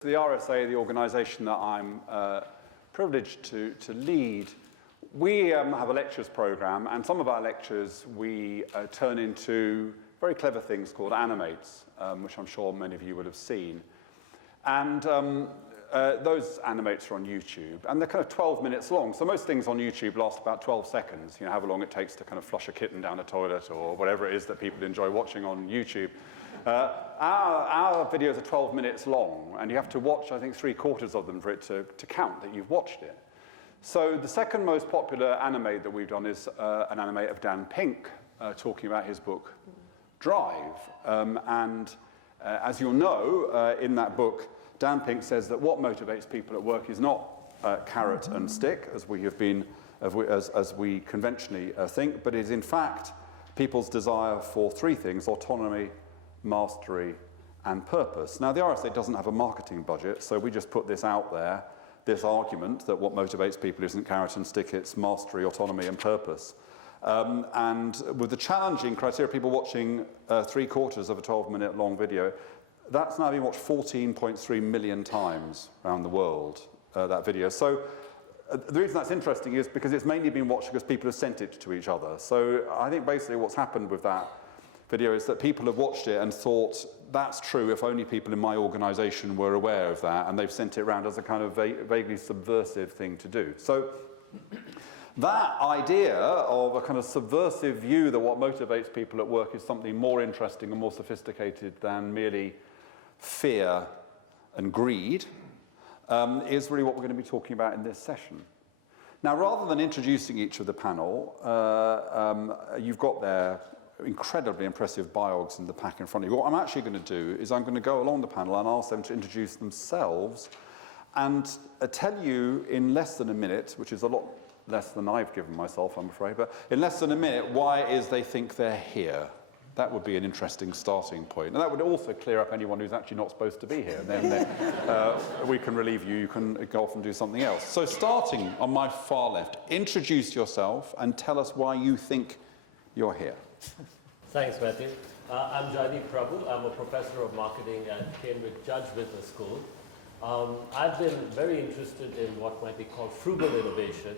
The RSA, the organisation that I'm privileged to lead, we have a lectures programme, and some of our lectures we turn into very clever things called animates, which I'm sure many of you would have seen. And those animates are on YouTube, and they're kind of 12 minutes long. So most things on YouTube last about 12 seconds, you know, however long it takes to kind of flush a kitten down a toilet or whatever it is that people enjoy watching on YouTube. Our videos are 12 minutes long, and you have to watch, I think, 3/4 of them for it to count that you've watched it. So the second most popular animate that we've done is an animate of Dan Pink talking about his book, Drive. As you'll know, in that book, Dan Pink says that what motivates people at work is not carrot and stick, as we conventionally think, but is in fact people's desire for three things: autonomy, mastery, and purpose. Now, the RSA doesn't have a marketing budget, so we just put this out there, this argument that what motivates people isn't carrot and stick, it's mastery, autonomy, and purpose. And with the challenging criteria, people watching 3/4 of a 12-minute long video, that's now been watched 14.3 million times around the world, that video. So the reason that's interesting is because it's mainly been watched because people have sent it to each other. So I think basically what's happened with that video is that people have watched it and thought, that's true if only people in my organisation were aware of that, and they've sent it around as a kind of vaguely subversive thing to do. So that idea of a kind of subversive view that what motivates people at work is something more interesting and more sophisticated than merely fear and greed is really what we're going to be talking about in this session. Now, rather than introducing each of the panel, you've got their incredibly impressive biogs in the pack in front of you. What I'm actually going to do is I'm going to go along the panel and ask them to introduce themselves and tell you in less than a minute, which is a lot less than I've given myself, I'm afraid, but in less than a minute, why it is they think they're here. That would be an interesting starting point. And that would also clear up anyone who's actually not supposed to be here. And then we can relieve you. You can go off and do something else. So starting on my far left, introduce yourself and tell us why you think you're here. Thanks, Matthew. I'm Jaideep, Prabhu. I'm a professor of marketing at Cambridge Judge Business School. I've been very interested in what might be called frugal innovation,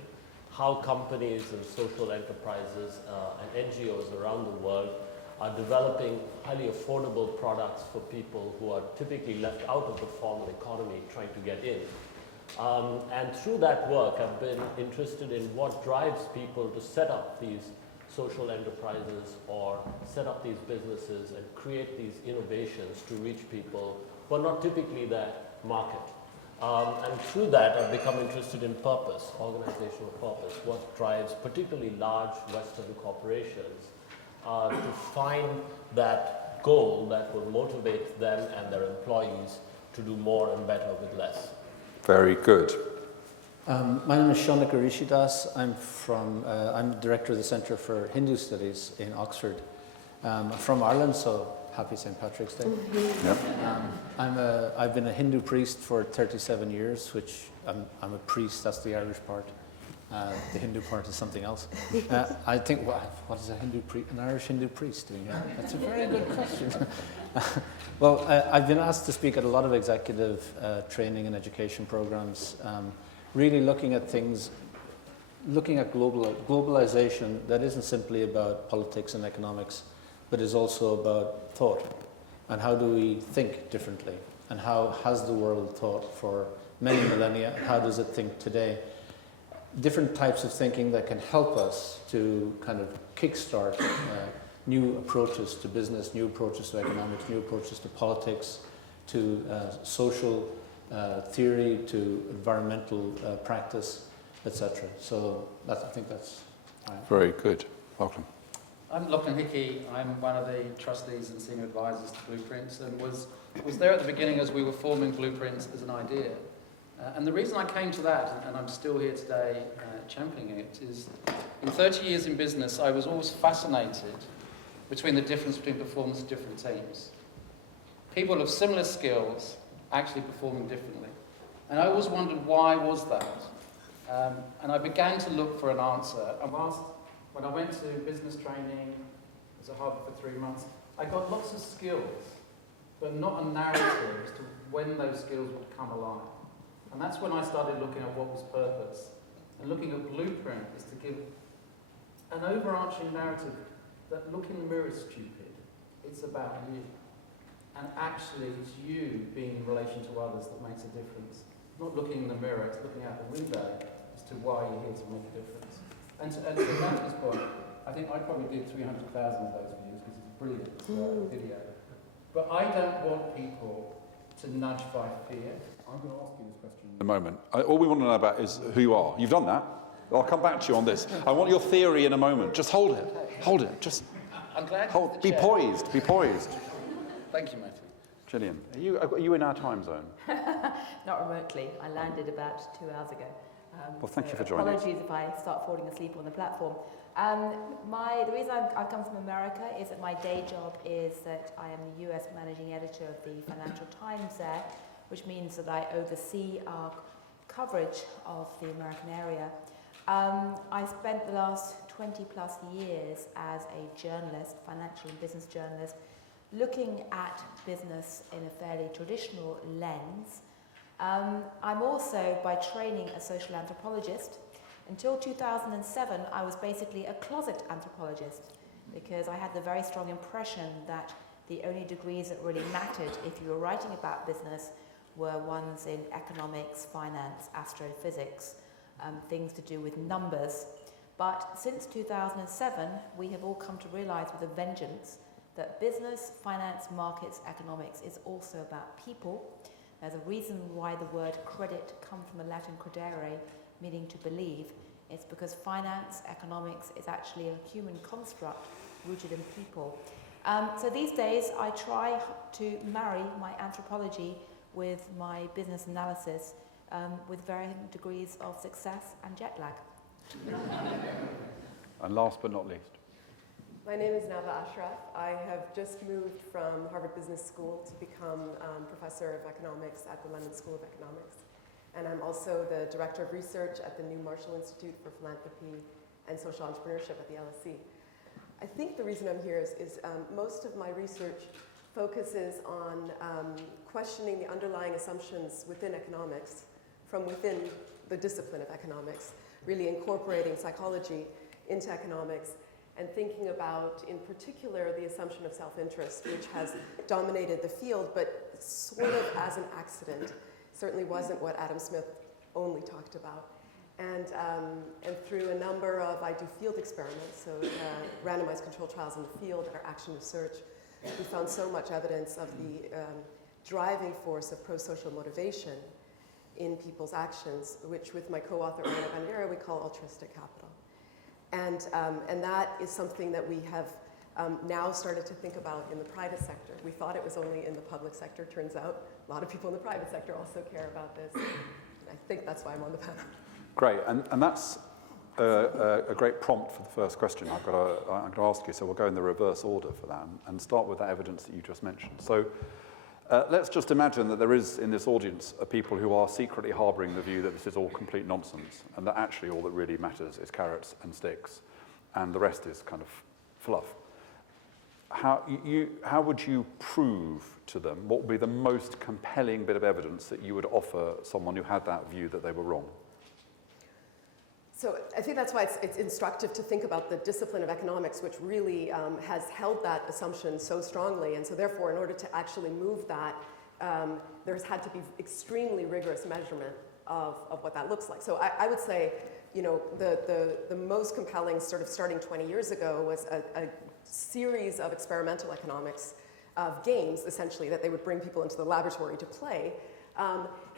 how companies and social enterprises and NGOs around the world are developing highly affordable products for people who are typically left out of the formal economy trying to get in. And through that work, I've been interested in what drives people to set up these social enterprises or set up these businesses and create these innovations to reach people who are not typically their market. And through that, I've become interested in purpose, organizational purpose, what drives particularly large Western corporations to find that goal that will motivate them and their employees to do more and better with less. Very good. My name is Shaunaka Rishi. I'm director of the Centre for Hindu Studies in Oxford. I'm from Ireland, so happy St. Patrick's Day. Yep. I've been a Hindu priest for 37 years, which I'm a priest, that's the Irish part. The Hindu part is something else. I think, what is an Irish Hindu priest doing here? That's a very good question. Well, I've been asked to speak at a lot of executive training and education programs, really looking at things, looking at globalization that isn't simply about politics and economics, but is also about thought. And how do we think differently? And how has the world thought for many millennia? How does it think today? Different types of thinking that can help us to kind of kickstart new approaches to business, new approaches to economics, new approaches to politics, to social theory, to environmental practice, etc. So I think that's very good. Welcome. I'm Loughlin Hickey. I'm one of the trustees and senior advisors to Blueprints, and was there at the beginning as we were forming Blueprints as an idea. And the reason I came to that, and I'm still here today championing it, is in 30 years in business, I was always fascinated between the difference between performance of different teams. People of similar skills actually performing differently. And I always wondered, why was that? And I began to look for an answer. And when I went to business training as a Harvard for 3 months, I got lots of skills but not a narrative as to when those skills would come alive. And that's when I started looking at what was purpose. And looking at blueprint is to give an overarching narrative that look in the mirror is stupid. It's about you. And actually, it's you being in relation to others that makes a difference. Not looking in the mirror, it's looking out the window as to why you're here to make a difference. And to Matthew's point, I think I probably did 300,000 of those views because it's a brilliant video. But I don't want people to nudge by fear. I'm going to ask you this question in a moment. All we want to know about is who you are. You've done that. I'll come back to you on this. I want your theory in a moment. Just hold it. Hold it. Just I'm glad hold. Be poised. Be poised. Thank you, Matthew. Gillian, are you in our time zone? Not remotely. I landed about 2 hours ago. Well, thank you for joining. Apologies if I start falling asleep on the platform. The reason I've come from America is that my day job is that I am the US managing editor of the Financial Times there, which means that I oversee our coverage of the American area. I spent the last 20 plus years as a journalist, financial and business journalist, looking at business in a fairly traditional lens. I'm also, by training, a social anthropologist. Until 2007, I was basically a closet anthropologist because I had the very strong impression that the only degrees that really mattered if you were writing about business were ones in economics, finance, astrophysics, things to do with numbers. But since 2007, we have all come to realize with a vengeance that business, finance, markets, economics is also about people. There's a reason why the word credit comes from the Latin credere, meaning to believe. It's because finance, economics is actually a human construct rooted in people. So these days I try to marry my anthropology with my business analysis with varying degrees of success and jet lag. And last but not least. My name is Nava, Ashraf. I have just moved from Harvard Business School to become Professor of Economics at the London School of Economics. And I'm also the Director of Research at the New Marshall Institute for Philanthropy and Social Entrepreneurship at the LSE. I think the reason I'm here is most of my research focuses on questioning the underlying assumptions within economics from within the discipline of economics, really incorporating psychology into economics and thinking about, in particular, the assumption of self-interest, which has dominated the field, but sort of as an accident. Certainly wasn't what Adam Smith only talked about. And through a number of, I do field experiments, so randomized controlled trials in the field that are action research, we found so much evidence of the driving force of pro-social motivation in people's actions, which with my co-author, Ana Bandera, we call altruistic capital. And that is something that we have now started to think about in the private sector. We thought it was only in the public sector. Turns out a lot of people in the private sector also care about this. And I think that's why I'm on the panel. Great, and that's a great prompt for the first question I'm going to ask you, so we'll go in the reverse order for that and start with that evidence that you just mentioned. So let's just imagine that there is in this audience people who are secretly harbouring the view that this is all complete nonsense and that actually all that really matters is carrots and sticks and the rest is kind of fluff. How would you prove to them, what would be the most compelling bit of evidence that you would offer someone who had that view that they were wrong? So I think that's why it's instructive to think about the discipline of economics, which really has held that assumption so strongly. And so therefore, in order to actually move that, there's had to be extremely rigorous measurement of what that looks like. So I would say, you know, the most compelling sort of starting 20 years ago was a series of experimental economics of games, essentially, that they would bring people into the laboratory to play.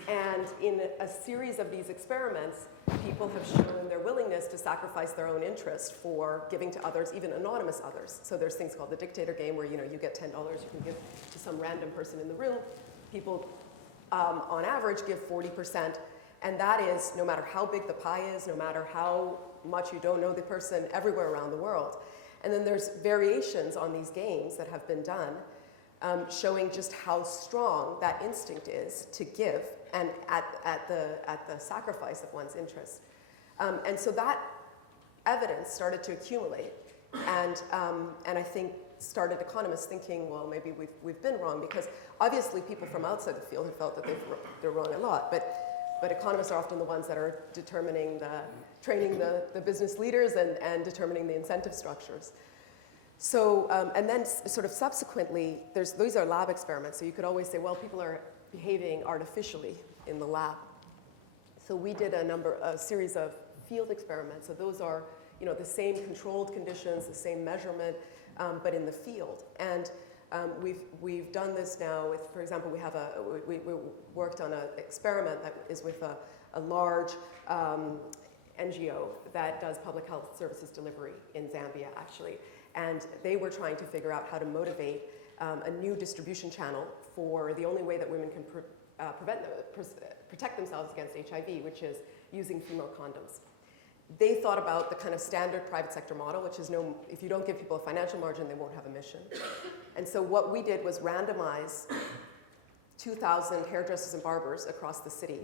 And in a series of these experiments, people have shown their willingness to sacrifice their own interest for giving to others, even anonymous others. So there's things called the dictator game where, you know, you get $10 you can give to some random person in the room. People, on average, give 40%. And that is, no matter how big the pie is, no matter how much you don't know the person, everywhere around the world. And then there's variations on these games that have been done, showing just how strong that instinct is to give and at the sacrifice of one's interest. And so that evidence started to accumulate. And I think started economists thinking, well, maybe we've been wrong, because obviously people from outside the field have felt that they're wrong a lot, but economists are often the ones that are determining training the business leaders and determining the incentive structures. So, and then sort of subsequently, these are lab experiments, so you could always say, well, people are behaving artificially in the lab. So we did a series of field experiments. So those are, the same controlled conditions, the same measurement, but in the field. And we've done this now with, for example, we worked on an experiment that is with a large NGO that does public health services delivery in Zambia, actually. And they were trying to figure out how to motivate a new distribution channel for the only way that women can protect themselves against HIV, which is using female condoms. They thought about the kind of standard private sector model, which is if you don't give people a financial margin, they won't have a mission. And so what we did was randomize 2,000 hairdressers and barbers across the city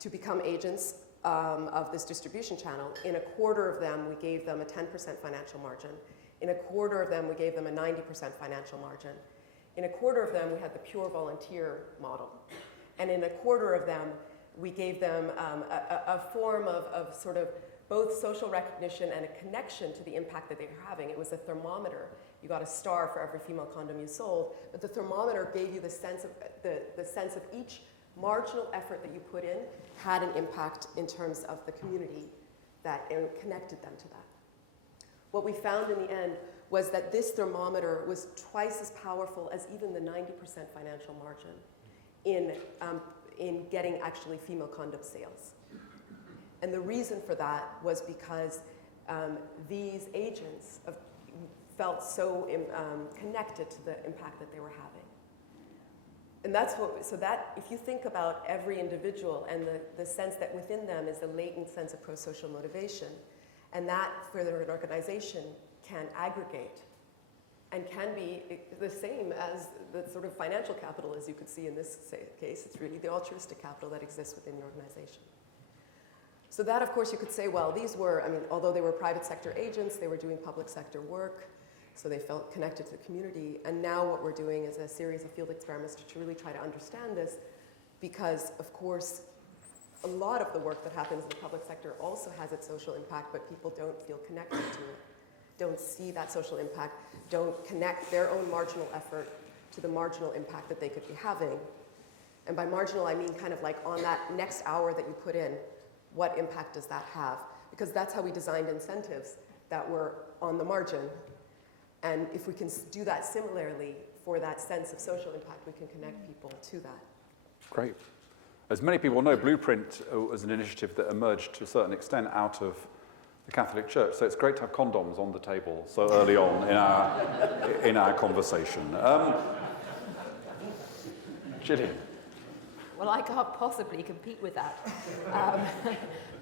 to become agents of this distribution channel. In a quarter of them, we gave them a 10% financial margin. In a quarter of them, we gave them a 90% financial margin. In a quarter of them, we had the pure volunteer model. And in a quarter of them, we gave them a form of sort of both social recognition and a connection to the impact that they were having. It was a thermometer. You got a star for every female condom you sold, but the thermometer gave you the sense of each marginal effort that you put in had an impact in terms of the community that connected them to that. What we found in the end was that this thermometer was twice as powerful as even the 90% financial margin in getting actually female condom sales. And the reason for that was because these agents felt so connected to the impact that they were having. And if you think about every individual and the sense that within them is a latent sense of pro-social motivation, and that for an organization can aggregate and can be the same as the sort of financial capital, as you could see in this case. It's really the altruistic capital that exists within the organization. So that, of course, you could say, well, these were, although they were private sector agents, they were doing public sector work, so they felt connected to the community. And now what we're doing is a series of field experiments to really try to understand this, because, of course, a lot of the work that happens in the public sector also has its social impact, but people don't feel connected to it, don't see that social impact, don't connect their own marginal effort to the marginal impact that they could be having. And by marginal, I mean kind of like on that next hour that you put in, what impact does that have? Because that's how we designed incentives that were on the margin. And if we can do that similarly for that sense of social impact, we can connect people to that. Great. As many people know, Blueprint was an initiative that emerged to a certain extent out of the Catholic Church. So it's great to have condoms on the table so early on in our conversation. Gillian. Well, I can't possibly compete with that.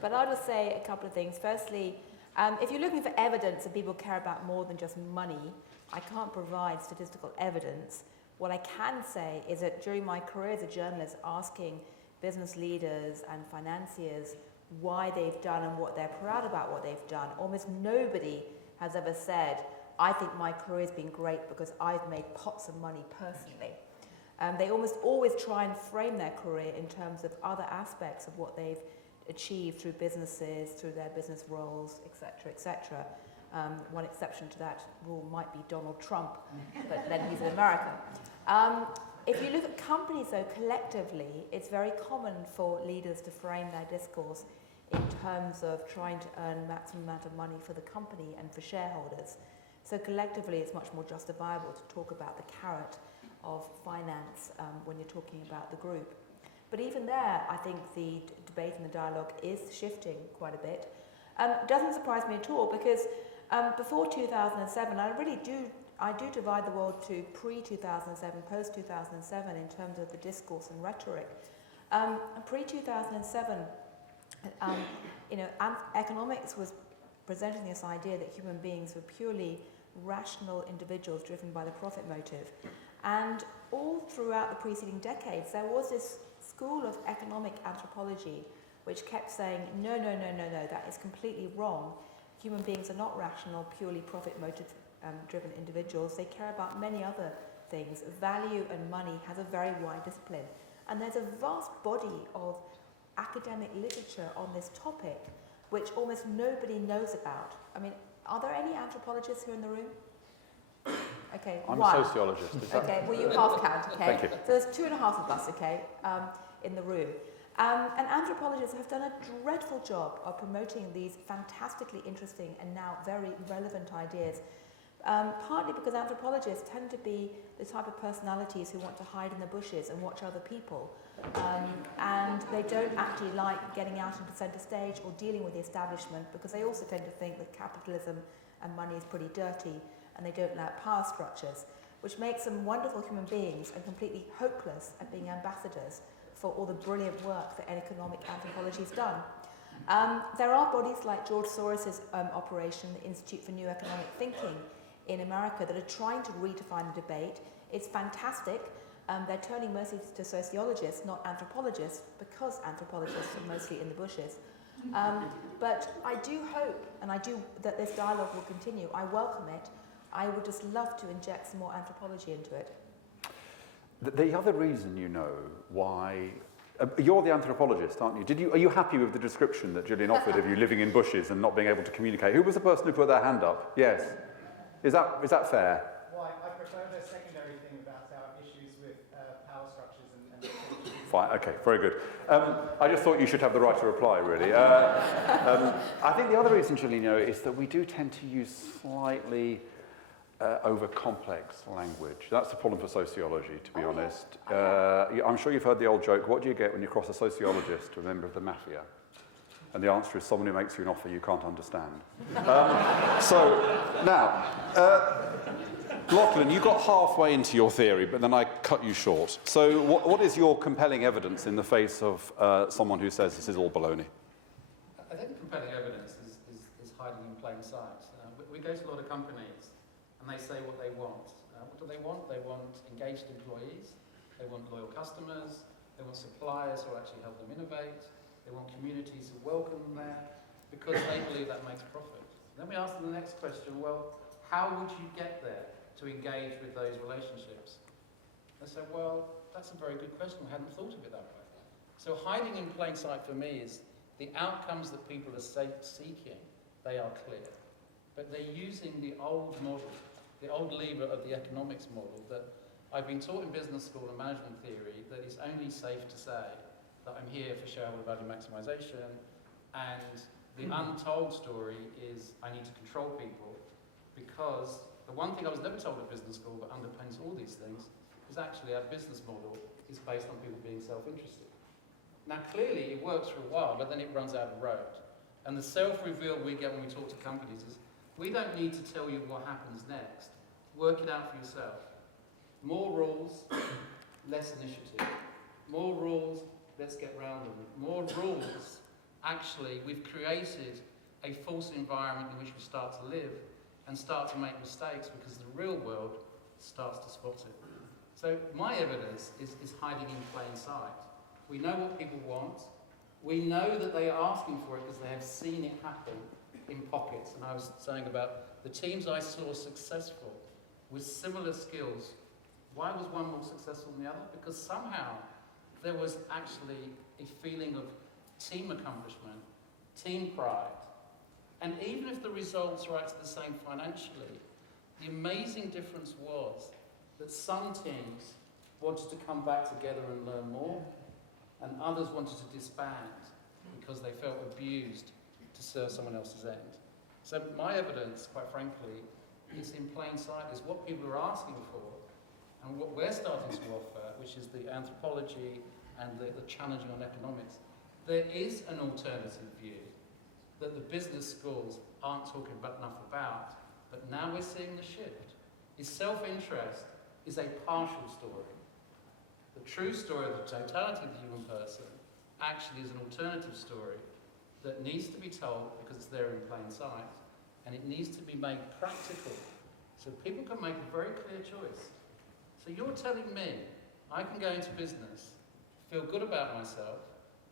But I'll just say a couple of things. Firstly, if you're looking for evidence that people care about more than just money, I can't provide statistical evidence. What I can say is that during my career as a journalist, asking business leaders and financiers why they've done and what they're proud about what they've done, almost nobody has ever said, I think my career's been great because I've made pots of money personally. They almost always try and frame their career in terms of other aspects of what they've achieved through businesses, through their business roles, etc., etc. One exception to that rule might be Donald Trump, but then he's in America. If you look at companies, though, collectively, it's very common for leaders to frame their discourse in terms of trying to earn maximum amount of money for the company and for shareholders. So collectively, it's much more justifiable to talk about the carrot of finance when you're talking about the group. But even there, I think the debate and the dialogue is shifting quite a bit. It doesn't surprise me at all, because before 2007, I do divide the world to pre-2007, post-2007 in terms of the discourse and rhetoric. Pre-2007, economics was presenting this idea that human beings were purely rational individuals driven by the profit motive. And all throughout the preceding decades, there was this school of economic anthropology which kept saying, no, that is completely wrong. Human beings are not rational, purely profit driven individuals, they care about many other things. Value and money has a very wide discipline. And there's a vast body of academic literature on this topic which almost nobody knows about. I mean, are there any anthropologists here in the room? Okay, I'm one. a sociologist. Is that... Okay, well you half count, okay? Thank you. So there's 2.5 of us, okay, in the room. And anthropologists have done a dreadful job of promoting these fantastically interesting and now very relevant ideas, partly because anthropologists tend to be the type of personalities who want to hide in the bushes and watch other people, and they don't actually like getting out into centre stage or dealing with the establishment, because they also tend to think that capitalism and money is pretty dirty and they don't like power structures, which makes them wonderful human beings and completely hopeless at being ambassadors for all the brilliant work that economic anthropology has done. There are bodies like George Soros's operation, the Institute for New Economic Thinking in America, that are trying to redefine the debate. It's fantastic. They're turning mostly to sociologists, not anthropologists, because anthropologists are mostly in the bushes. But I do hope, and I do, that this dialogue will continue. I welcome it. I would just love to inject some more anthropology into it. The other reason you know why... you're the anthropologist, aren't you? Are you happy with the description that Gillian offered of you living in bushes and not being able to communicate? Who was the person who put their hand up? Yes. Is that fair? Well, I prefer the secondary thing about our issues with power structures and Fine, okay, very good. I just thought you should have the right to reply, really. I think the other reason, Gillian, is that we do tend to use slightly over-complex language. That's the problem for sociology, to be honest. I'm sure you've heard the old joke, what do you get when you cross a sociologist to a member of the mafia? And the answer is someone who makes you an offer you can't understand. So, now, Loughlin, you got halfway into your theory, but then I cut you short. So what is your compelling evidence in the face of someone who says this is all baloney? I think the compelling evidence is hiding in plain sight. We go to a lot of companies and they say what they want. What do they want? They want engaged employees, they want loyal customers, they want suppliers who actually help them innovate, they want communities who welcome them there, because they believe that makes profit. Then we ask them the next question, well, how would you get there to engage with those relationships? They say, well, that's a very good question, I hadn't thought of it that way. So hiding in plain sight for me is the outcomes that people are seeking, they are clear. But they're using the old model, the old lever of the economics model that I've been taught in business school and management theory that it's only safe to say that I'm here for shareholder value maximisation, and the untold story is I need to control people, because the one thing I was never told at business school but underpins all these things is actually our business model is based on people being self-interested. Now clearly it works for a while, but then it runs out of road. And the self-reveal we get when we talk to companies is, we don't need to tell you what happens next. Work it out for yourself. More rules, less initiative. More rules, let's get round them. More rules, actually, we've created a false environment in which we start to live and start to make mistakes because the real world starts to spot it. So my evidence is hiding in plain sight. We know what people want. We know that they are asking for it because they have seen it happen in pockets. And I was saying about the teams I saw successful with similar skills. Why was one more successful than the other? Because somehow there was actually a feeling of team accomplishment, team pride. And even if the results are actually the same financially, the amazing difference was that some teams wanted to come back together and learn more, and others wanted to disband because they felt abused to serve someone else's end. So my evidence, quite frankly, is in plain sight, is what people are asking for, and what we're starting to offer, which is the anthropology and the challenging on economics. There is an alternative view that the business schools aren't talking enough about, but now we're seeing the shift. Is self-interest is a partial story. The true story of the totality of the human person actually is an alternative story that needs to be told because it's there in plain sight, and it needs to be made practical so people can make a very clear choice. So you're telling me I can go into business, feel good about myself,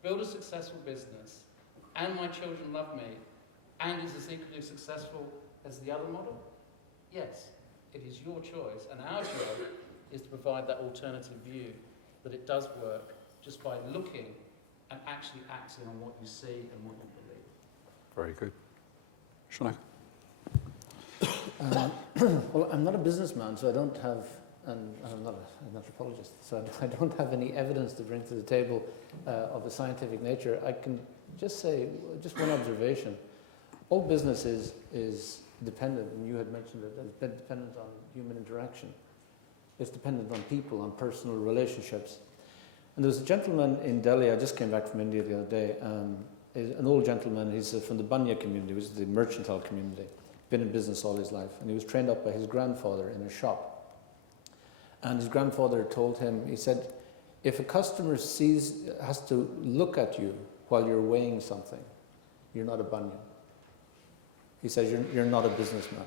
build a successful business, and my children love me, and is as equally successful as the other model? yes, it is your choice, and our job is to provide that alternative view that it does work just by looking and actually acting on what you see and what you believe. Very good. Shaunaka? Well, I'm not a businessman, so I don't have, and I'm not an anthropologist, so I don't have any evidence to bring to the table of a scientific nature. I can just say, just one observation. All business is dependent, and you had mentioned it, it's dependent on human interaction. It's dependent on people, on personal relationships. And there was a gentleman in Delhi, I just came back from India the other day, an old gentleman, he's from the Banya community, which is the mercantile community, been in business all his life, and he was trained up by his grandfather in a shop. And his grandfather told him, he said, if a customer has to look at you while you're weighing something, you're not a Banya. He says, you're not a businessman,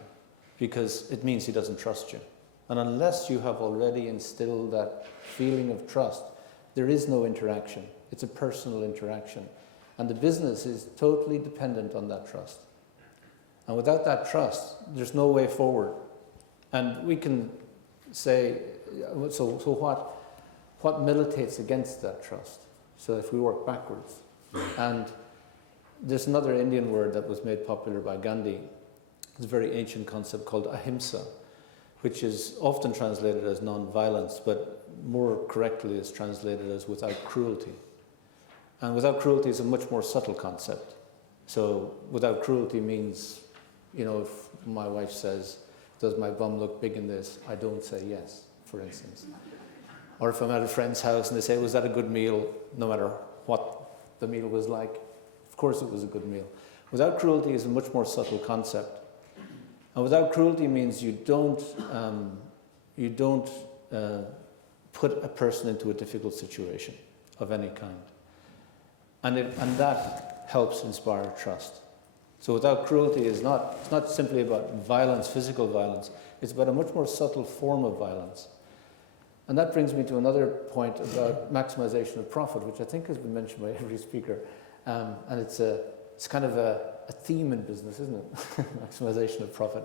because it means he doesn't trust you. And unless you have already instilled that feeling of trust, there is no interaction. It's a personal interaction. And the business is totally dependent on that trust. And without that trust, there's no way forward. And we can say, so what militates against that trust? So if we work backwards. And there's another Indian word that was made popular by Gandhi. It's a very ancient concept called ahimsa, which is often translated as non-violence, but more correctly is translated as without cruelty. And without cruelty is a much more subtle concept. So without cruelty means, if my wife says, does my bum look big in this? I don't say yes, for instance. Or if I'm at a friend's house and they say, was that a good meal? No matter what the meal was like, of course it was a good meal. Without cruelty is a much more subtle concept. And without cruelty means you don't put a person into a difficult situation of any kind. And that helps inspire trust. So without cruelty it's not simply about violence, physical violence, it's about a much more subtle form of violence. And that brings me to another point about maximization of profit, which I think has been mentioned by every speaker. And it's kind of a theme in business, isn't it? Maximization of profit.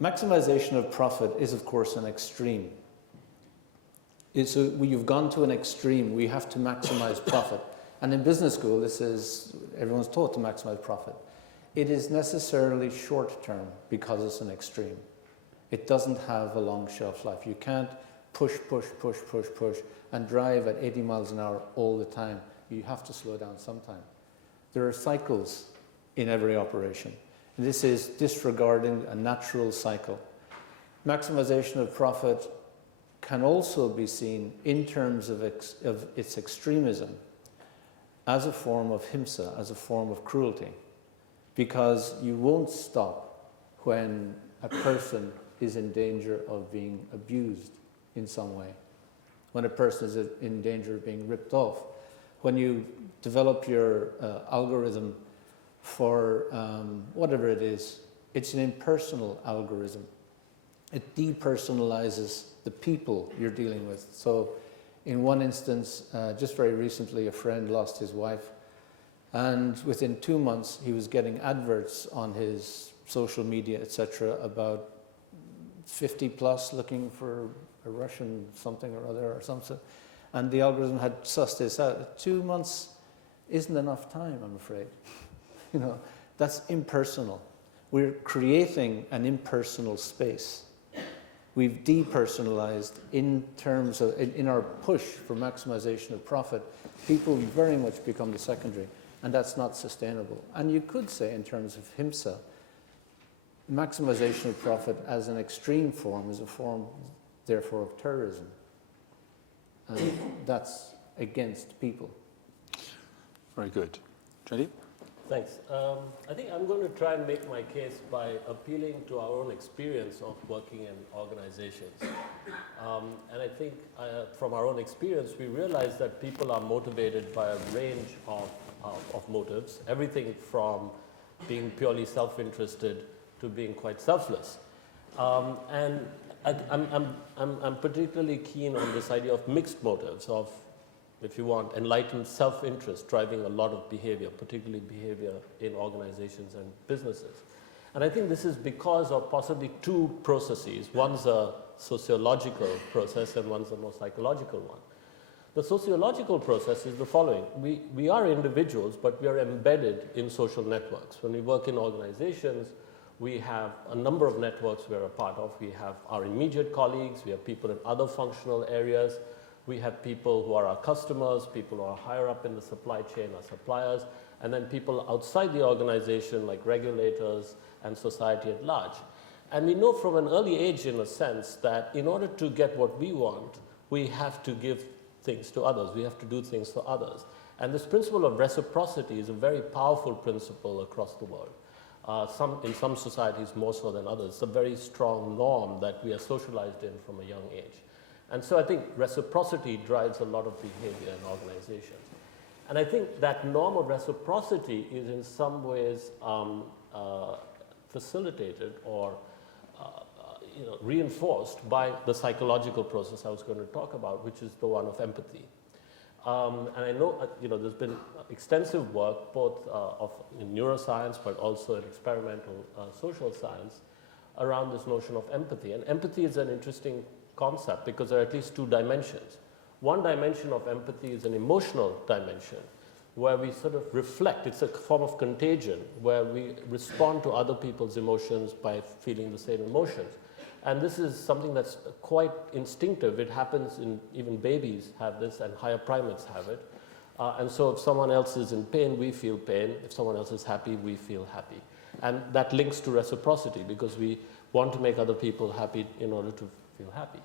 Maximization of profit is, of course, an extreme. You've gone to an extreme. We have to maximize profit. And in business school, everyone's taught to maximize profit. It is necessarily short term because it's an extreme. It doesn't have a long shelf life. You can't push, and drive at 80 miles an hour all the time. You have to slow down sometime. There are cycles in every operation. This is disregarding a natural cycle. Maximization of profit can also be seen in terms of its extremism as a form of himsa, as a form of cruelty, because you won't stop when a person is in danger of being abused in some way, when a person is in danger of being ripped off. When you develop your algorithm for whatever it is, it's an impersonal algorithm. It depersonalizes the people you're dealing with. So in one instance, just very recently, a friend lost his wife, and within 2 months, he was getting adverts on his social media, etc., about 50 plus looking for a Russian something or other or something. And the algorithm had sussed this out. 2 months isn't enough time, I'm afraid. That's impersonal. We're creating an impersonal space. We've depersonalized in terms of, in our push for maximization of profit, people very much become the secondary, and that's not sustainable. And you could say, in terms of himsa, maximization of profit as an extreme form is a form, therefore, of terrorism. And that's against people. Very good. Jaideep? Thanks. I think I'm going to try and make my case by appealing to our own experience of working in organizations. And I think from our own experience, we realize that people are motivated by a range of motives, everything from being purely self-interested to being quite selfless. And I'm particularly keen on this idea of mixed motives, of, if you want, enlightened self-interest driving a lot of behavior, particularly behavior in organizations and businesses. And I think this is because of possibly two processes. One's a sociological process and one's a more psychological one. The sociological process is the following. We are individuals, but we are embedded in social networks. When we work in organizations, we have a number of networks we're a part of. We have our immediate colleagues, we have people in other functional areas, we have people who are our customers, people who are higher up in the supply chain, our suppliers, and then people outside the organization like regulators and society at large. And we know from an early age, in a sense, that in order to get what we want, we have to give things to others. We have to do things for others. And this principle of reciprocity is a very powerful principle across the world. In some societies more so than others. It's a very strong norm that we are socialized in from a young age. And so I think reciprocity drives a lot of behavior in organizations. And I think that norm of reciprocity is in some ways facilitated or reinforced by the psychological process I was going to talk about, which is the one of empathy. And I know, there's been extensive work both in neuroscience, but also in experimental social science around this notion of empathy. And empathy is an interesting concept because there are at least two dimensions. One dimension of empathy is an emotional dimension where we sort of reflect. It's a form of contagion where we respond to other people's emotions by feeling the same emotions. And this is something that's quite instinctive. It happens in, even babies have this and higher primates have it. And so if someone else is in pain, we feel pain. If someone else is happy, we feel happy. And that links to reciprocity because we want to make other people happy in order to feel happy.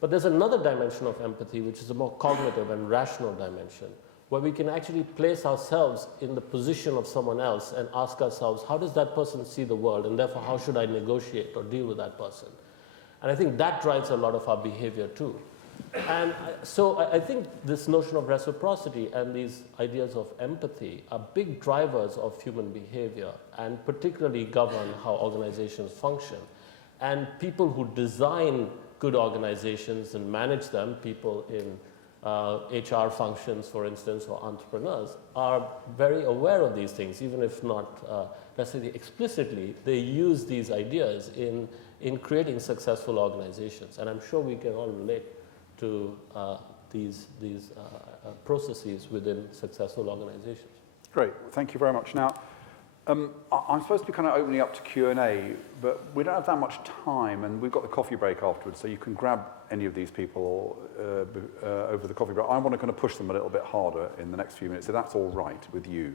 But there's another dimension of empathy, which is a more cognitive and rational dimension, where we can actually place ourselves in the position of someone else and ask ourselves, how does that person see the world? And therefore, how should I negotiate or deal with that person? And I think that drives a lot of our behavior too. And so I think this notion of reciprocity and these ideas of empathy are big drivers of human behavior and particularly govern how organizations function. And people who design good organizations and manage them, people in HR functions, for instance, or entrepreneurs, are very aware of these things, even if not necessarily explicitly. They use these ideas in creating successful organizations. And I'm sure we can all relate to these processes within successful organizations. Great, thank you very much. Now, I'm supposed to be kind of opening up to Q&A, but we don't have that much time, and we've got the coffee break afterwards, so you can grab any of these people over the coffee break. I want to kind of push them a little bit harder in the next few minutes, if that's all right with you.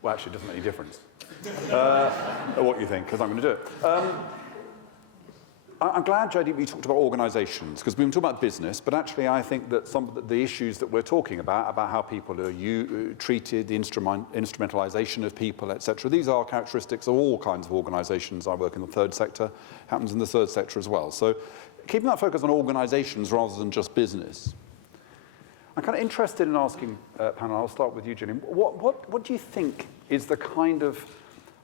Well, actually, it doesn't make any difference what you think, because I'm going to do it. I'm glad, Jaideep, you talked about organizations, because we've been talking about business, but actually I think that some of the issues that we're talking about how people are treated, the instrumentalization of people, etc., these are characteristics of all kinds of organizations. I work in the third sector, happens in the third sector as well. So keeping that focus on organizations rather than just business. I'm kind of interested in asking, panel, I'll start with you, Gillian, what do you think is the kind of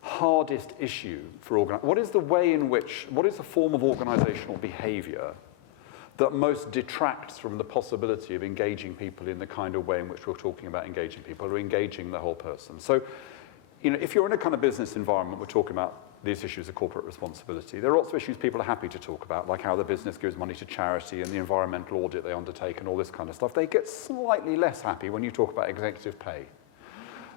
hardest issue for what is the form of organizational behavior that most detracts from the possibility of engaging people in the kind of way in which we're talking about engaging people, or engaging the whole person? So, if you're in a kind of business environment, we're talking about these issues of corporate responsibility. There are lots of issues people are happy to talk about, like how the business gives money to charity and the environmental audit they undertake and all this kind of stuff. They get slightly less happy when you talk about executive pay.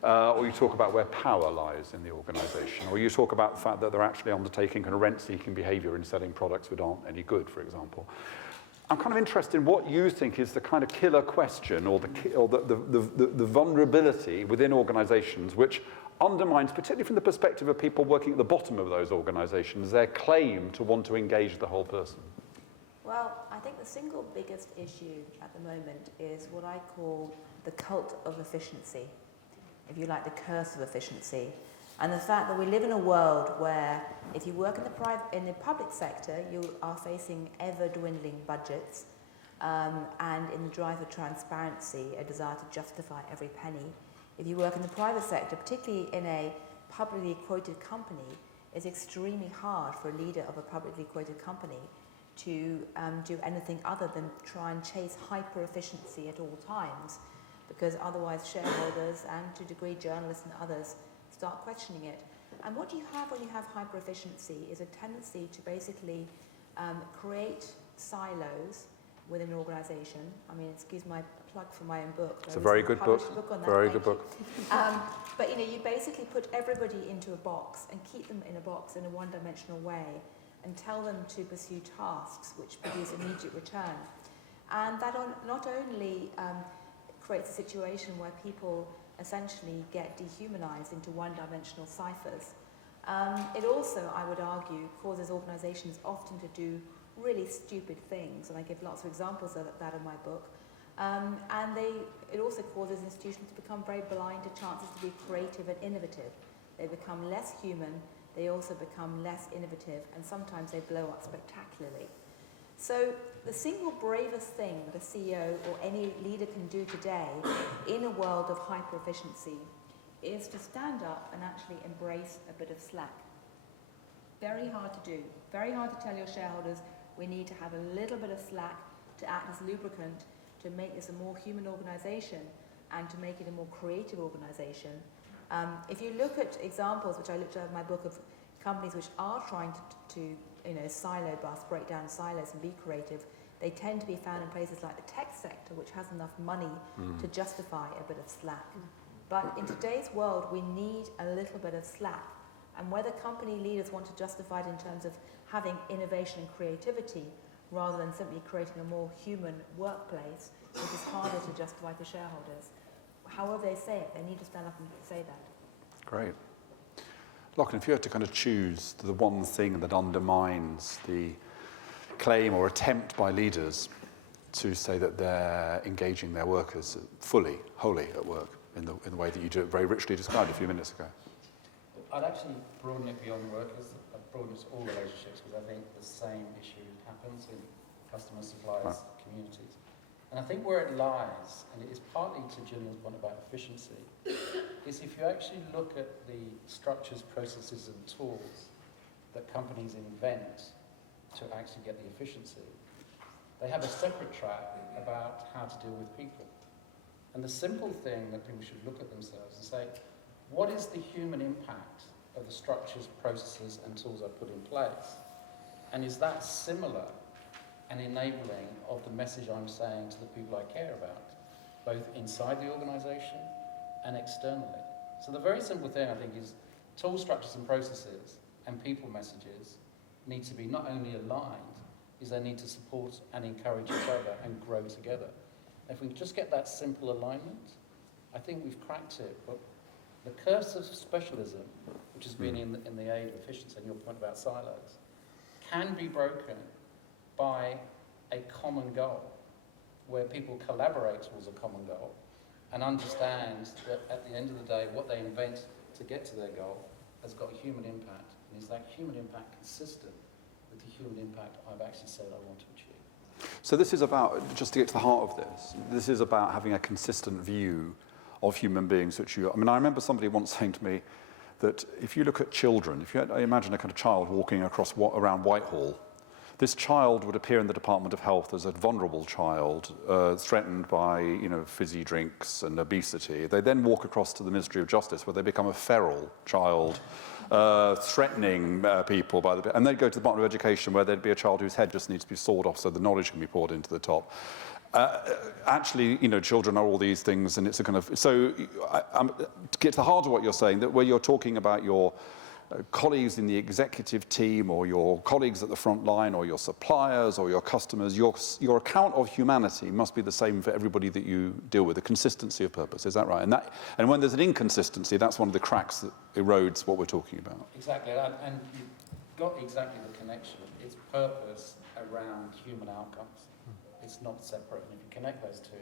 Or you talk about where power lies in the organization, or you talk about the fact that they're actually undertaking kind of rent-seeking behavior in selling products that aren't any good, for example. I'm kind of interested in what you think is the kind of killer question or the vulnerability within organizations which undermines, particularly from the perspective of people working at the bottom of those organizations, their claim to want to engage the whole person. Well, I think the single biggest issue at the moment is what I call the cult of efficiency. If you like, the curse of efficiency, and the fact that we live in a world where if you work in the public sector, you are facing ever-dwindling budgets, and in the drive for transparency, a desire to justify every penny. If you work in the private sector, particularly in a publicly quoted company, it's extremely hard for a leader of a publicly quoted company to do anything other than try and chase hyper-efficiency at all times, because otherwise shareholders and to a degree journalists and others start questioning it. And what you have when you have hyper-efficiency is a tendency to basically create silos within an organisation. I mean, excuse my plug for my own book. It's a very good book. Very good book. But you basically put everybody into a box and keep them in a box in a one-dimensional way and tell them to pursue tasks which produce immediate return. And that not only creates a situation where people essentially get dehumanized into one-dimensional ciphers, it also, I would argue, causes organizations often to do really stupid things, and I give lots of examples of that in my book. It also causes institutions to become very blind to chances to be creative and innovative. They become less human, they also become less innovative, and sometimes they blow up spectacularly. So the single bravest thing that a CEO or any leader can do today in a world of hyper-efficiency is to stand up and actually embrace a bit of slack. Very hard to do. Very hard to tell your shareholders we need to have a little bit of slack to act as lubricant to make this a more human organization and to make it a more creative organization. If you look at examples, which I looked at in my book, of companies which are trying to silo bust, break down silos and be creative, they tend to be found in places like the tech sector, which has enough money to justify a bit of slack. But in today's world, we need a little bit of slack. And whether company leaders want to justify it in terms of having innovation and creativity, rather than simply creating a more human workplace, which is harder to justify for shareholders. However they say it, they need to stand up and say that. Great. Loughlin, if you had to kind of choose the one thing that undermines the claim or attempt by leaders to say that they're engaging their workers fully, wholly at work, in the way that you very richly described a few minutes ago. I'd actually broaden it beyond workers. I'd broaden it to all relationships, because I think the same issue happens in customers, suppliers, communities. And I think where it lies, and it is partly to Gillian's point about efficiency, is if you actually look at the structures, processes and tools that companies invent to actually get the efficiency, they have a separate track about how to deal with people. And the simple thing that people should look at themselves and say, what is the human impact of the structures, processes and tools I've put in place? And is that similar and enabling of the message I'm saying to the people I care about, both inside the organisation and externally? So the very simple thing, I think, is tool structures and processes and people messages need to be not only aligned, is they need to support and encourage each other and grow together. If we just get that simple alignment, I think we've cracked it. But the curse of specialism, which has been in the aid of efficiency, and your point about silos, can be broken by a common goal, where people collaborate towards a common goal and understand that at the end of the day, what they invent to get to their goal has got a human impact. And is that human impact consistent with the human impact I've actually said I want to achieve? So this is about, just to get to the heart of this is about having a consistent view of human beings. I mean, I remember somebody once saying to me that if you look at children, if you imagine a kind of child walking around Whitehall, this child would appear in the Department of Health as a vulnerable child, threatened by fizzy drinks and obesity. They then walk across to the Ministry of Justice, where they become a feral child, threatening people and they'd go to the Department of Education, where there'd be a child whose head just needs to be sawed off so the knowledge can be poured into the top. Actually, children are all these things, and it's a kind of... So, to get to the heart of what you're saying, that where you're talking about your colleagues in the executive team, or your colleagues at the front line, or your suppliers, or your customers, your account of humanity must be the same for everybody that you deal with, a consistency of purpose. Is that right? And when there's an inconsistency, that's one of the cracks that erodes what we're talking about. Exactly, and you've got exactly the connection. It's purpose around human outcomes. It's not separate, and if you connect those two,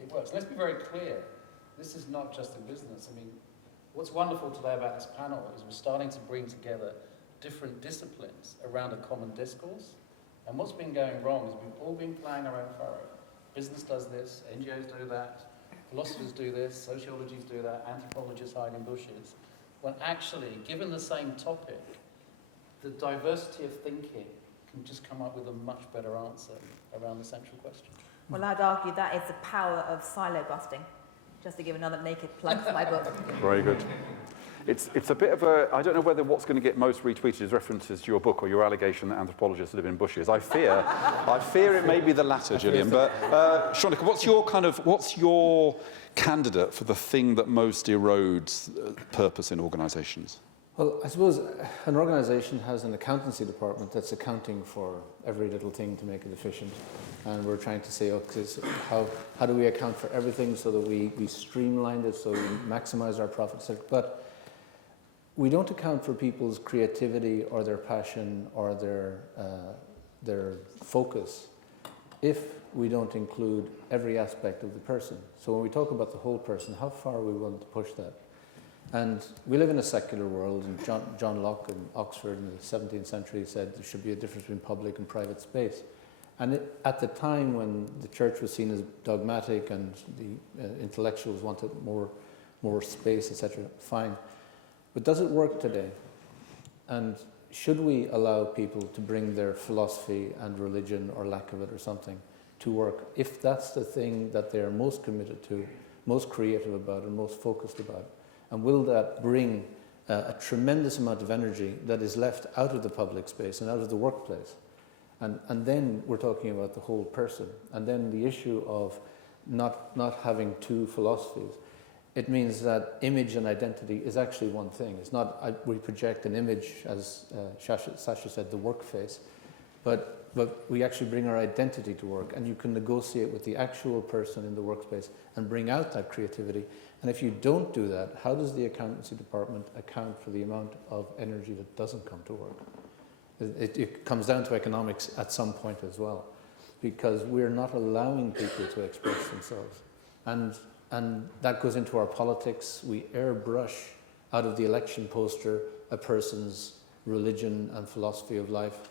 it works. Let's be very clear, this is not just a business. I mean, what's wonderful today about this panel is we're starting to bring together different disciplines around a common discourse. And what's been going wrong is we've all been playing our own furrow. Business does this, NGOs do that, philosophers do this, sociologists do that, anthropologists hide in bushes. When actually, given the same topic, the diversity of thinking can just come up with a much better answer around the central question. Well, I'd argue that is the power of silo busting, just to give another naked plug for my book. Very good. it's a bit of a, I don't know whether what's going to get most retweeted is references to your book or your allegation that anthropologists live in bushes. I fear it may be the latter, Gillian. But Shaunaka, what's your candidate for the thing that most erodes purpose in organisations? Well, I suppose an organisation has an accountancy department that's accounting for every little thing to make it efficient. And we're trying to say, okay, so how do we account for everything so that we streamline it, so we maximise our profits? But we don't account for people's creativity or their passion or their focus if we don't include every aspect of the person. So when we talk about the whole person, how far are we willing to push that? And we live in a secular world, and John Locke in Oxford in the 17th century said there should be a difference between public and private space. And at the time when the church was seen as dogmatic and the intellectuals wanted more space, etc., fine. But does it work today? And should we allow people to bring their philosophy and religion, or lack of it or something, to work, if that's the thing that they're most committed to, most creative about, and most focused about? And will that bring a tremendous amount of energy that is left out of the public space and out of the workplace? And then we're talking about the whole person. And then the issue of not having two philosophies. It means that image and identity is actually one thing. It's not, we project an image, as Sasha said, the work face, but we actually bring our identity to work, and you can negotiate with the actual person in the workspace and bring out that creativity. And if you don't do that, how does the accountancy department account for the amount of energy that doesn't come to work? It comes down to economics at some point as well, because we're not allowing people to express themselves. And that goes into our politics. We airbrush out of the election poster a person's religion and philosophy of life.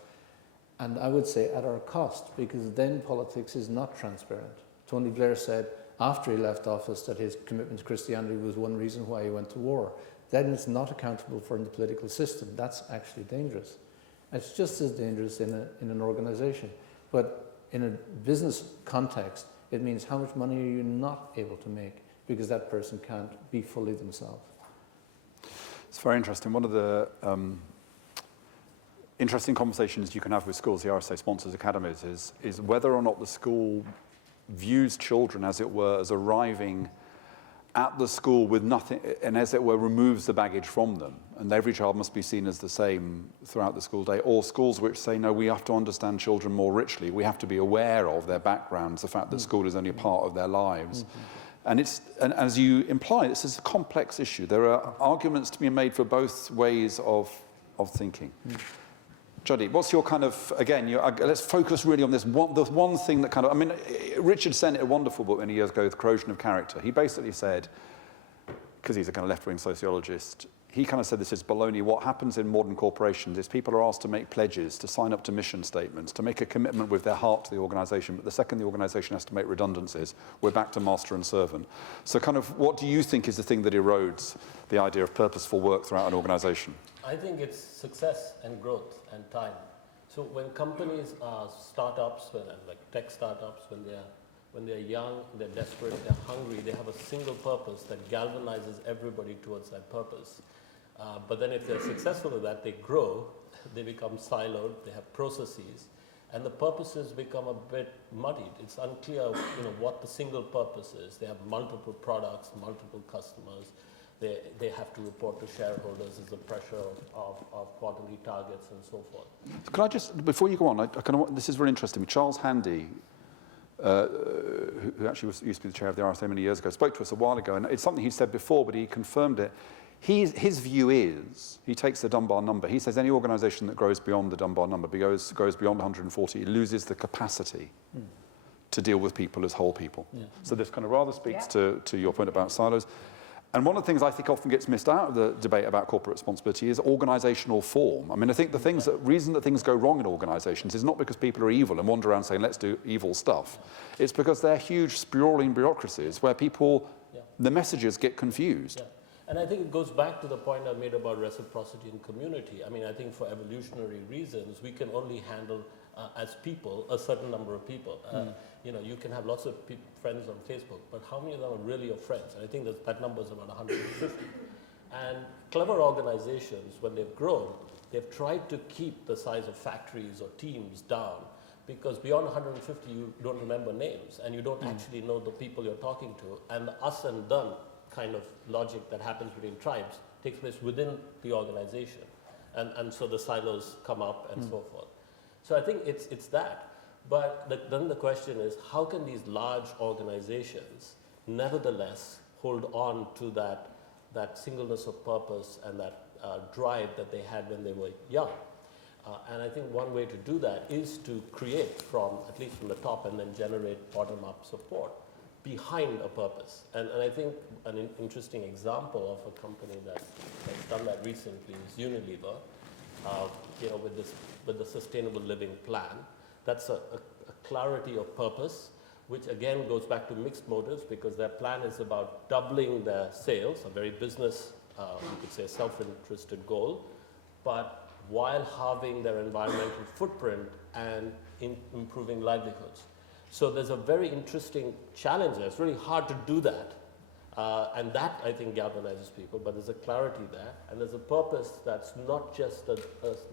And I would say at our cost, because then politics is not transparent. Tony Blair said after he left office that his commitment to Christianity was one reason why he went to war. Then it's not accountable for in the political system. That's actually dangerous. It's just as dangerous in an organization. But in a business context, it means how much money are you not able to make because that person can't be fully themselves. It's very interesting. One of the interesting conversations you can have with schools, the RSA sponsors academies, is whether or not the school views children, as it were, as arriving at the school with nothing, and as it were, removes the baggage from them. And every child must be seen as the same throughout the school day. Or schools which say, no, we have to understand children more richly. We have to be aware of their backgrounds, the fact that school is only a part of their lives. And as you imply, this is a complex issue. There are arguments to be made for both ways of thinking. Jaideep, what's your kind of, again, let's focus really on this one thing that kind of, I mean, Richard sent a wonderful book many years ago, The Corrosion of Character. He basically said, because he's a kind of left-wing sociologist, he kind of said this is baloney. What happens in modern corporations is people are asked to make pledges, to sign up to mission statements, to make a commitment with their heart to the organisation, but the second the organisation has to make redundancies, we're back to master and servant. So kind of what do you think is the thing that erodes the idea of purposeful work throughout an organisation? I think it's success and growth and time. So when companies are startups, like tech startups, when they're young, they're desperate, they're hungry, they have a single purpose that galvanizes everybody towards that purpose. But then if they're successful at that, they grow, they become siloed, they have processes, and the purposes become a bit muddied. It's unclear, what the single purpose is. They have multiple products, multiple customers. They have to report to shareholders. There's the pressure of quarterly targets and so forth. Can I just, before you go on, this is very interesting. Charles Handy, who actually used to be the chair of the RSA many years ago, spoke to us a while ago, and it's something he said before, but he confirmed it. His view is, he takes the Dunbar number, he says any organisation that grows beyond the Dunbar number, goes beyond 140, loses the capacity to deal with people as whole people. Yeah. So this kind of rather speaks to your point about silos. And one of the things I think often gets missed out of the debate about corporate responsibility is organisational form. I mean, I think the reason that things go wrong in organisations is not because people are evil and wander around saying, let's do evil stuff. It's because they're huge, sprawling bureaucracies where the messages get confused. Yeah. And I think it goes back to the point I made about reciprocity and community. I mean, I think for evolutionary reasons, we can only handle, as people, a certain number of people. You can have lots of friends on Facebook, but how many of them are really your friends? And I think that number is about 150. And clever organizations, when they've grown, they've tried to keep the size of factories or teams down, because beyond 150 you don't remember names and you don't actually know the people you're talking to, and the us and done kind of logic that happens between tribes takes place within the organization, and so the silos come up and so forth. So I think it's that, but then the question is, how can these large organizations nevertheless hold on to that singleness of purpose and that drive that they had when they were young? And I think one way to do that is to create at least from the top, and then generate bottom-up support behind a purpose. And I think an interesting example of a company that's done that recently is Unilever, with the Sustainable Living Plan. That's a clarity of purpose, which again goes back to mixed motives, because their plan is about doubling their sales, a very business, you could say self-interested goal, but while halving their environmental footprint and improving livelihoods. So there's a very interesting challenge there. It's really hard to do that. And that, I think, galvanizes people, but there's a clarity there. And there's a purpose that's not just a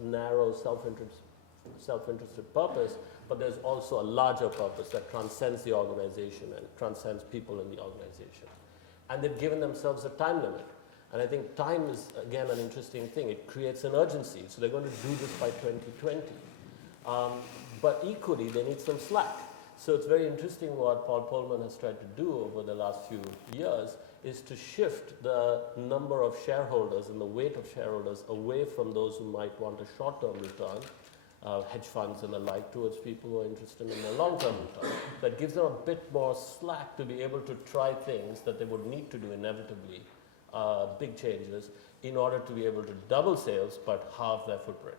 narrow self-interested purpose, but there's also a larger purpose that transcends the organization and transcends people in the organization. And they've given themselves a time limit. And I think time is, again, an interesting thing. It creates an urgency. So they're going to do this by 2020. But equally, they need some slack. So it's very interesting what Paul Polman has tried to do over the last few years is to shift the number of shareholders and the weight of shareholders away from those who might want a short-term return, hedge funds and the like, towards people who are interested in a long-term return. That gives them a bit more slack to be able to try things that they would need to do inevitably, big changes, in order to be able to double sales but halve their footprint.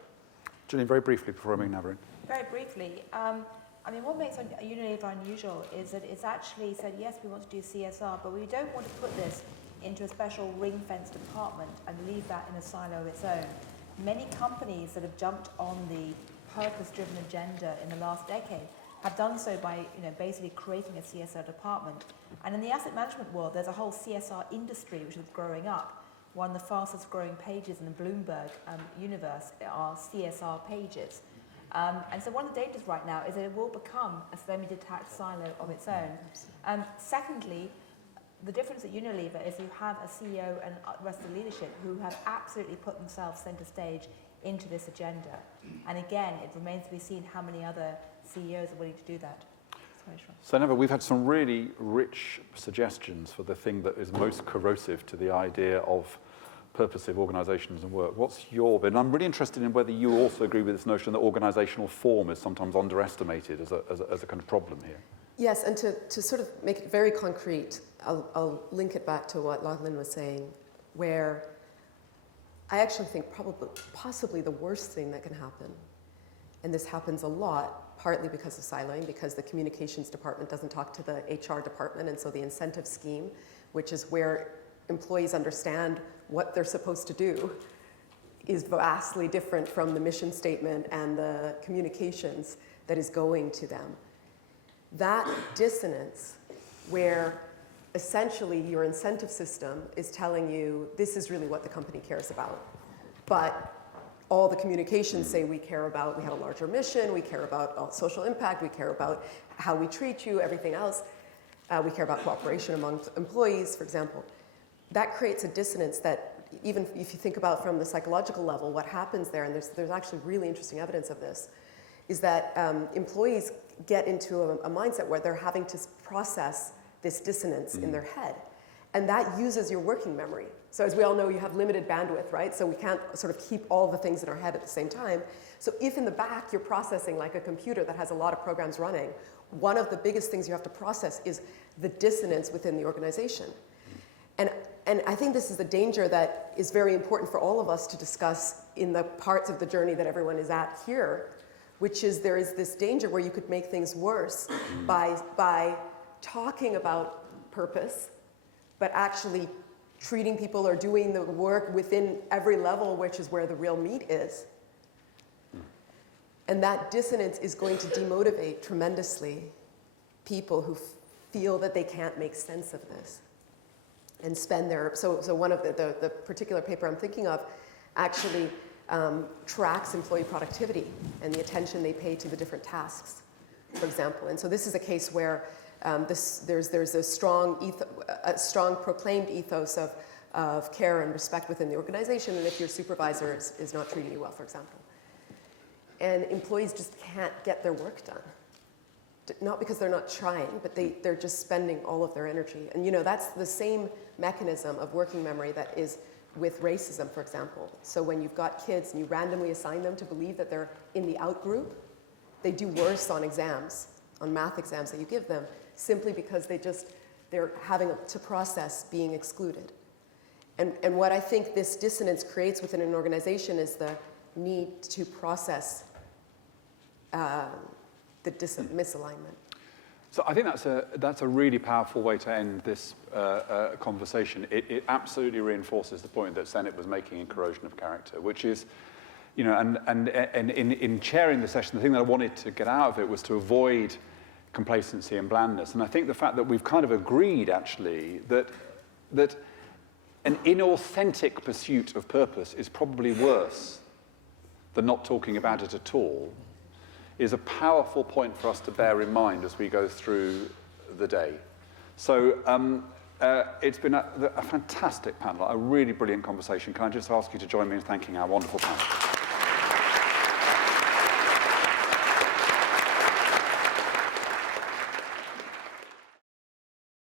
Gillian, very briefly before I bring Nava in. Very briefly, I mean, what makes Unilever unusual is that it's actually said, yes, we want to do CSR, but we don't want to put this into a special ring-fenced department and leave that in a silo of its own. Many companies that have jumped on the purpose-driven agenda in the last decade have done so by, basically creating a CSR department. And in the asset management world, there's a whole CSR industry which is growing up. One of the fastest growing pages in the Bloomberg universe are CSR pages. And so one of the dangers right now is that it will become a semi-detached silo of its own. Secondly, the difference at Unilever is you have a CEO and the rest of the leadership who have absolutely put themselves centre stage into this agenda. And again, it remains to be seen how many other CEOs are willing to do that. So Nava, we've had some really rich suggestions for the thing that is most corrosive to the idea of purposive organisations and work. What's your bit? And I'm really interested in whether you also agree with this notion that organisational form is sometimes underestimated as a kind of problem here. Yes, and to sort of make it very concrete, I'll link it back to what Loughlin was saying, where I actually think possibly the worst thing that can happen, and this happens a lot, partly because of siloing, because the communications department doesn't talk to the HR department, and so the incentive scheme, which is where employees understand what they're supposed to do, is vastly different from the mission statement and the communications that is going to them. That dissonance, where essentially your incentive system is telling you this is really what the company cares about, but all the communications say we care about, we have a larger mission, we care about social impact, we care about how we treat you, everything else, we care about cooperation among employees, for example. That creates a dissonance that, even if you think about from the psychological level, what happens there, and there's actually really interesting evidence of this, is that employees get into a mindset where they're having to process this dissonance in their head. And that uses your working memory. So as we all know, you have limited bandwidth, right? So we can't sort of keep all the things in our head at the same time. So if in the back you're processing like a computer that has a lot of programs running, one of the biggest things you have to process is the dissonance within the organization. And I think this is a danger that is very important for all of us to discuss in the parts of the journey that everyone is at here, which is there is this danger where you could make things worse by talking about purpose, but actually treating people or doing the work within every level, which is where the real meat is. And that dissonance is going to demotivate tremendously people who feel that they can't make sense of this. and spend their, so one of the particular paper I'm thinking of actually tracks employee productivity and the attention they pay to the different tasks, for example. And so this is a case where there's a strong proclaimed ethos of care and respect within the organization, and if your supervisor is not treating you well, for example. And employees just can't get their work done. Not because they're not trying, but they're just spending all of their energy. And that's the same mechanism of working memory that is with racism, for example. So when you've got kids and you randomly assign them to believe that they're in the out group, they do worse on exams, on math exams that you give them, simply because they're having to process being excluded. And what I think this dissonance creates within an organization is the need to process the misalignment. So I think that's a really powerful way to end this conversation. It absolutely reinforces the point that Sennett was making in Corrosion of Character, which is, and in chairing the session, the thing that I wanted to get out of it was to avoid complacency and blandness. And I think the fact that we've kind of agreed, actually, that an inauthentic pursuit of purpose is probably worse than not talking about it at all is a powerful point for us to bear in mind as we go through the day. So it's been a fantastic panel, a really brilliant conversation. Can I just ask you to join me in thanking our wonderful panel?